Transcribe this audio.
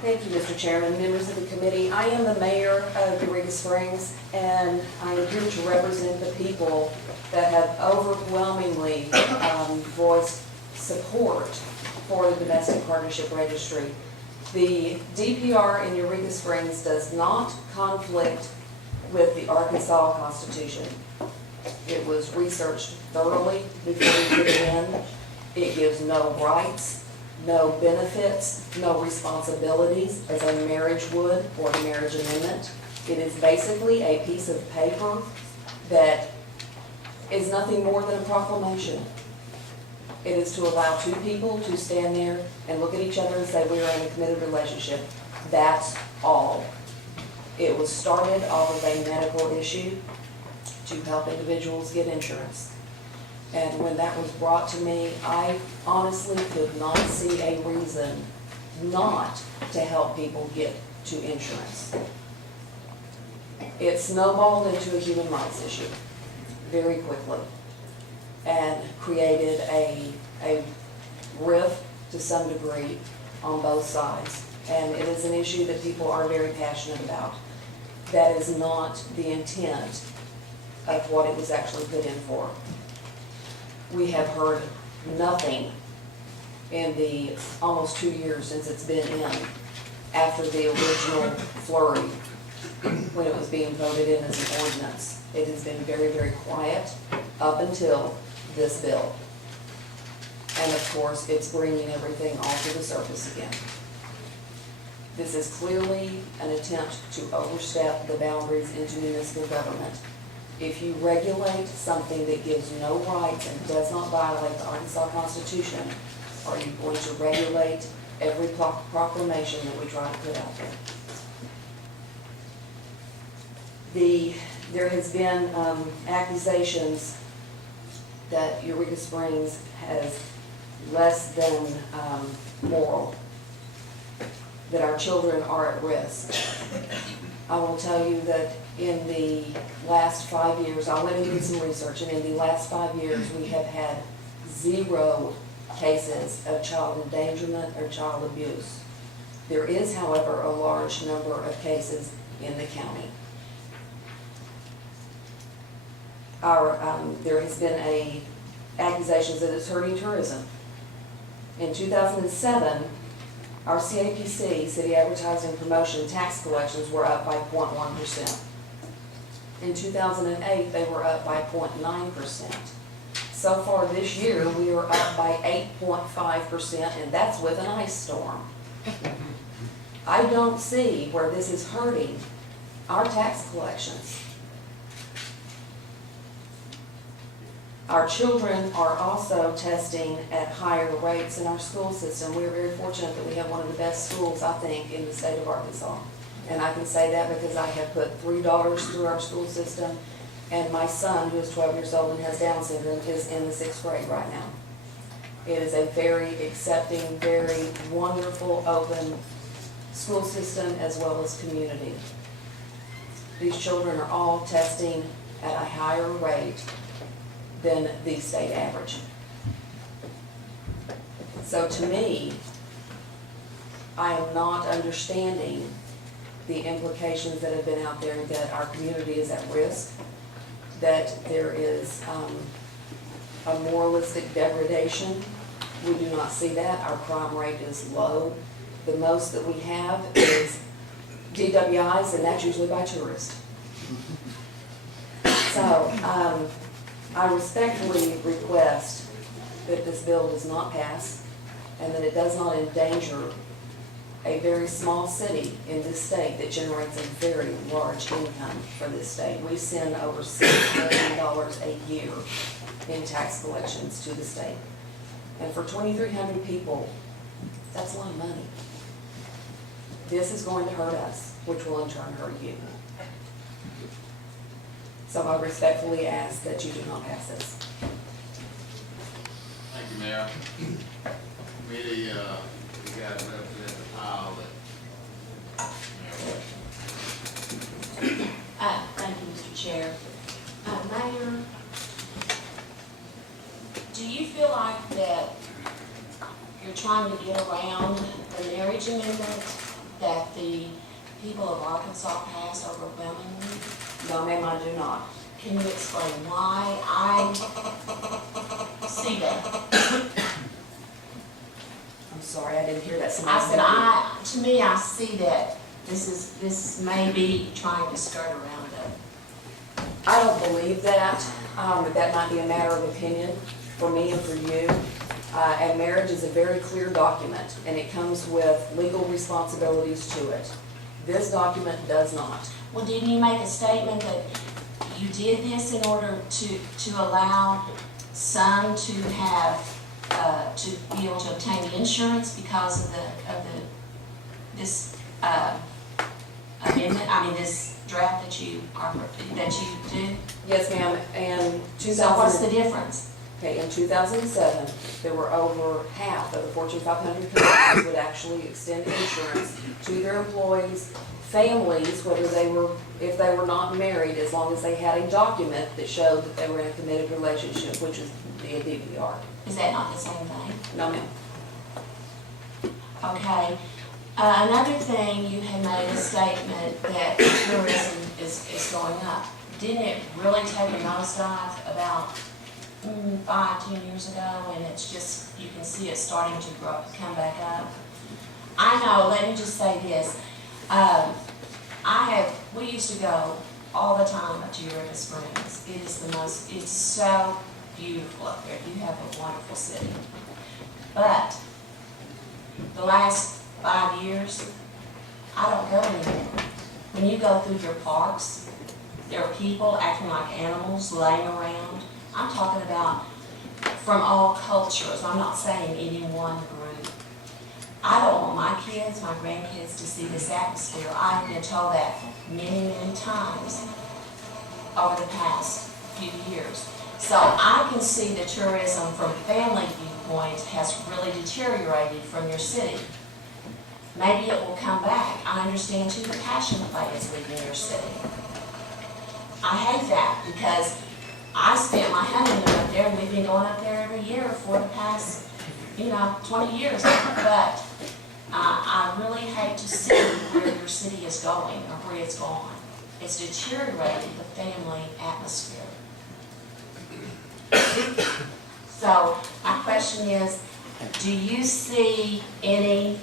Thank you, Mr. Chairman, members of the committee. I am the mayor of Eureka Springs, and I am here to represent the people that have overwhelmingly voiced support for the Domestic Partnership Registry. The DPR in Eureka Springs does not conflict with the Arkansas Constitution. It was researched thoroughly before we put it in. It gives no rights, no benefits, no responsibilities as a marriage would or a marriage amendment. It is basically a piece of paper that is nothing more than a proclamation. It is to allow two people to stand there and look at each other and say we are in a committed relationship. That's all. It was started off of a medical issue to help individuals get insurance. And when that was brought to me, I honestly could not see a reason not to help people get to insurance. It snowballed into a human rights issue very quickly and created a rift to some degree on both sides. And it is an issue that people are very passionate about. That is not the intent of what it was actually put in for. We have heard nothing in the almost 2 years since it's been in after the original flurry when it was being voted in as an ordinance. It has been very, very quiet up until this bill. And of course, it's bringing everything all to the surface again. This is clearly an attempt to overstep the boundaries into municipal government. If you regulate something that gives no rights and does not violate the Arkansas Constitution, are you going to regulate every proclamation that we try to put out there? There has been accusations that Eureka Springs has less than moral, that our children are at risk. I will tell you that in the last 5 years, I went and did some research, and in the last 5 years, we have had 0 cases of child endangerment or child abuse. There is, however, a large number of cases in the county. There has been accusations that it's hurting tourism. In 2007, our CAPC, City Advertising and Promotion, tax collections were up by 0.1%. In 2008, they were up by 0.9%. So far this year, we are up by 8.5%, and that's with an ice storm. I don't see where this is hurting our tax collections. Our children are also testing at higher rates in our school system. We are very fortunate that we have one of the best schools, I think, in the state of Arkansas. And I can say that because I have put $3 through our school system, and my son, who is 12 years old and has Down syndrome, is in the 6th grade right now. It is a very accepting, very wonderful, open school system as well as community. These children are all testing at a higher rate than the state average. So to me, I am not understanding the implications that have been out there that our community is at risk, that there is a moralistic degradation. We do not see that. Our crime rate is low. The most that we have is DWIs, and that's usually by tourists. So I respectfully request that this bill does not pass and that it does not endanger a very small city in this state that generates a very large income for this state. We send over $6 million a year in tax collections to the state. And for 2,300 people, that's a lot of money. This is going to hurt us, which will in turn hurt you. So I respectfully ask that you do not pass this. Thank you, Mayor. Committee, we got Representative Powell that, Thank you, Mr. Chair. Mayor, do you feel like that you're trying to get around the marriage amendment that the people of Arkansas passed overwhelmingly? No, ma'am, I do not. Can you explain why? I see that. I'm sorry, I didn't hear that. I Somebody said, to me, I see that this may be trying to skirt around it. I don't believe that, but that might be a matter of opinion for me and for you. And marriage is a very clear document, and it comes with legal responsibilities to it. This document does not. Well, didn't you make a statement that you did this in order to allow some to have, to be able to obtain insurance because of this amendment, this draft that you do? Yes, ma'am, and So what's the difference? Okay, in 2007, there were over half of the Fortune 500 companies would actually extend insurance to their employees, families, if they were not married, as long as they had a document that showed that they were in a committed relationship, which is the DVR. Is that not the same thing? No, ma'am. Okay. Another thing, you had made a statement that tourism is going up. Didn't it really take a nosedive about 5-10 years ago, and it's just, you can see it starting to come back up? I know, let me just say this. We used to go all the time up to Eureka Springs. It's so beautiful up there. You have a wonderful city. But the last 5 years, I don't go anymore. When you go through your parks, there are people acting like animals, laying around. I'm talking about from all cultures. I'm not saying any one group. I don't want my kids, my grandkids to see this atmosphere. I've been told that many, many times over the past few years. So I can see the tourism from family viewpoint has really deteriorated from your city. Maybe it will come back. I understand too the passion play is leaving your city. I hate that because I spent my honeymoon up there, and we've been going up there every year for the past, 20 years. But I really hate to see where your city is going or where it's gone. It's deteriorated the family atmosphere. So my question is, do you see any